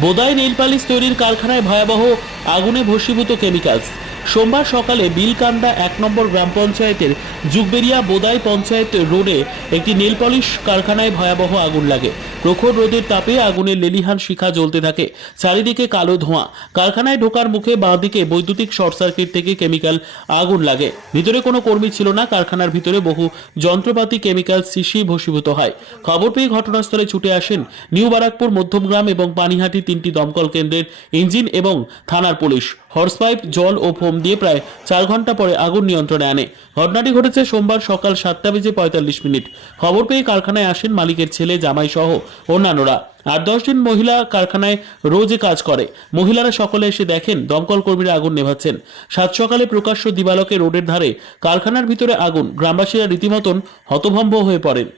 বোদায় nail polish তৈরির কারখানায় ভয়াবহ আগুনে ভস্মীভূত কেমিক্যালস। সোমবার সকালে বিলকান্দা 1 নম্বর গ্রাম পঞ্চায়েতের যুগবেরিয়া বোদাই পঞ্চায়েত রোডে একটি নেল পলিশ কারখানায় ভয়াবহ আগুন লাগে। প্রখর রোদের তাপে আগুনের লেলিহান শিখা জ্বলতে থাকে, চারিদিকে কালো ধোঁয়া। কারখানায় ঢোকার মুখে বাঁদিকে বৈদ্যুতিক শর্ট সার্কিট থেকে কেমিক্যাল আগুন লাগে। ভিতরে কোনো কর্মী ছিল না। কারখানার ভিতরে বহু যন্ত্রপাতি কেমিক্যাল শিশি ভস্মীভূত হয়। খবর পেয়ে ঘটনাস্থলে ছুটে আসেন নিউ বারাকপুর, মধ্যমগ্রাম এবং পানিহাটি 3টি দমকল কেন্দ্রের ইঞ্জিন এবং থানার পুলিশ। হর্স পাইপ, জল ও ফোম দিয়ে প্রায় 4 ঘন্টা পরে আগুন নিয়ন্ত্রণে আনে। ঘটনাটি ঘটেছে সোমবার সকাল 7:45। খবর পেয়ে কারখানায় আসেন মালিকের ছেলে, জামাই সহ অন্যান্যরা। 8-10 জন মহিলা কারখানায় রোজে কাজ করে। মহিলারা সকলে এসে দেখেন দমকল কর্মীরা আগুন নেভাচ্ছেন। সাত সকালে প্রকাশ্য দিবালোকে রোডের ধারে কারখানার ভিতরে আগুন। গ্রামবাসীরা রীতিমতন হতভম্ব হয়ে পড়েন।